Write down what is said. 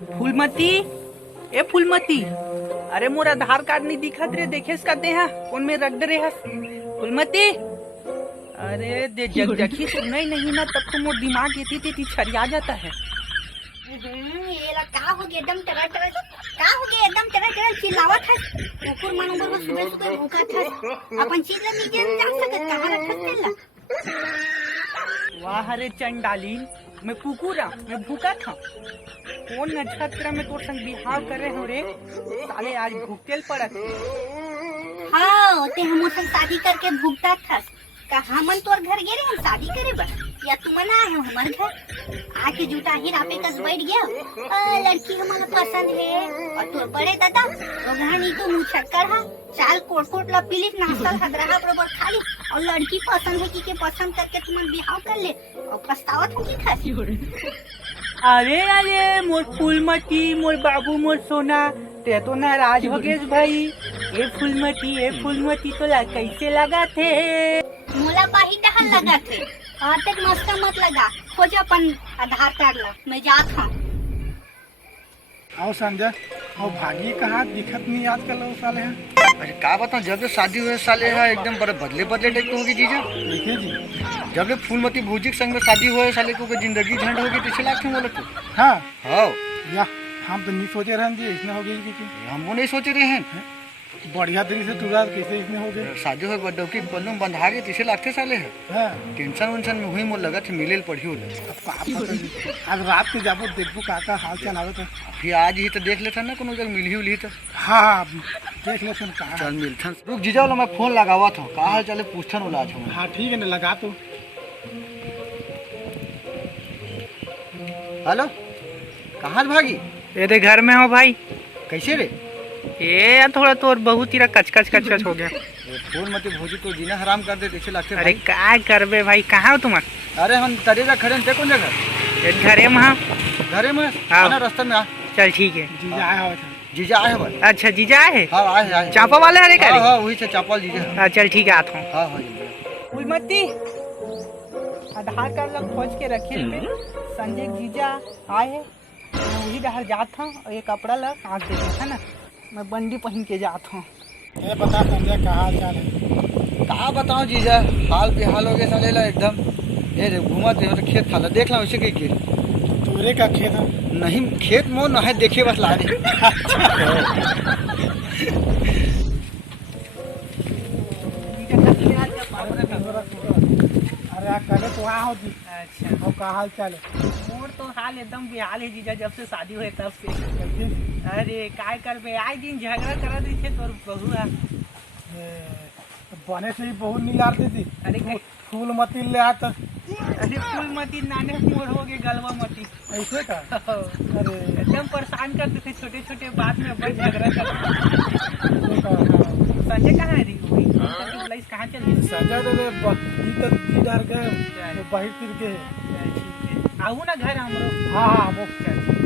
फूलमती, ए फूलमती, अरे मोर आधार कार्ड नहीं दिखत रे, देखेस का दे कौन में रख दे रे हस फूलमती। अरे दे जग जखी सुनना ही नहीं ना, तब तो मोर दिमाग इतनी छरिया जाता है। ये ला का हो गया एकदम टरा टरा, का हो गया एकदम टरा टरा चिल्लावत है। कुकुर मन ऊपर सुबह सुबह भूखा था, अपन चीज ला नीचे जा सकत कहां रखत तेला। वाह रे चंडालीन, मैं कुकुरा, मैं भूखा था। कौन नक्षत्र में तोर संग बिहाव करे हो रे, साले आज भूखेल पड़त। हाँ ते हम संग शादी करके भूखता था, कहा मन तोर घर गे रे हम शादी करे बस, या तुम ना आए हो हमारे घर आके जूता ही रापे कस बैठ गया। लड़की हमारा पसंद है और तोर बड़े दादा तो घानी तो मुँह छक्कर है, चाल कोट कोट ला पीली नाश्ता हदरा बरोबर खा ली, और लड़की पसंद है कि पसंद करके तुम बिहाव कर ले और पछतावत हो की खासी। अरे अरे मोर फूलमती, मोर बाबू, मोर सोना, ते तो नाराज हो गए भाई। ए फूलमती तो कैसे लगा थे? मोला पाही टहल लगा थे, तक मस्का मत लगा, खोज अपन आधार कार्ड ला, मैं जात हूँ। आओ संजय, और भागी कहाँ दिखत नहीं आजकल वो साले हैं। अरे का बताऊं, जब से शादी हुए साले है एकदम बड़े बदले टाइप के होगी जीजा। देखिए जी, जब से फूलमती भूजी के संग में शादी हुए साले को जिंदगी झंड होगी पीछे लाख बोले तो। हाँ हाँ या हम तो नहीं सोचे रहे जी इसने हो गई कि हम वो नहीं सोचे रहे हैं। बढ़िया तरीके से तुरा कैसे इसने हो गई। शादी हुए बड्डो की पल्लू बंधा के पीछे लाखते साले है। हाँ टेंशन उनसन में हुई मोर लगा थे मिले पढ़ी हो। आज रात के जाबो देखबो का हाल चाल आवत है। फिर आज ही तो देख लेता ना कोनो जगह मिली उली तो। हाँ हाँ देख ले सुन कहा। चल मिलता रुक जीजा वाला, मैं फोन लगावा था का हाल चले पूछन वाला आज। हाँ ठीक है ना, लगा तो। हेलो, कहाँ भागी? तेरे घर में हो भाई। कैसे रे? ये थोड़ा तो बहुत ही कचकच हो गया। फूलमती भौजी तो जीना हराम कर दे पीछे लाखते। अरे क्या करबे भाई, कहाँ हो तुम? अरे हम तरेजा खड़े थे कौन जगह? घरे में हाँ। घरे में हाँ। आना रास्ते में आ। चल ठीक है। जीजा आया हुआ था। जीजा आए भाई। अच्छा जीजा आए? हाँ आए। चापा वाले हरे करे? हाँ वही से चापल जीजा। हाँ चल ठीक है, आता हूँ। हाँ फूलमती, आधार कार्ड लग खोज के रखे थे, संजय जीजा आए, मैं वही डहर जात हूँ और ये कपड़ा लग आँख दे था ना, मैं बंडी पहन के जात हूँ। ये बता संजय का हाल चाल है? कहाँ बताऊँ जीजा, हाल बेहाल हो गया साले ला एकदम। ये घूमा थे तो खेत था देख ला वैसे कहीं के तोरे का खेत है? नहीं खेत मोर न है, देखे बस ला रहे। अरे कल तो वहाँ होती। अच्छा, और का हाल चाल है? मोर तो हाल एकदम बेहाल है जीजा, जब से शादी हुए तब से। अरे काय करबे, आए दिन झगड़ा करा दी थे तोर बहू। बने से ही बहुत नीलार थी। अरे फूलमती ले आता। अरे फूलमती नाने मोर हो गए गलवा मती। ऐसे का? अरे एकदम परेशान करते थे, छोटे छोटे बात में बड़ झगड़ा करते। संजय कहाँ है? वही कहाँ चल गई? संजय तो डर गए, बाहर फिर के। आओ ना घर हमरो। हाँ हाँ वो चल।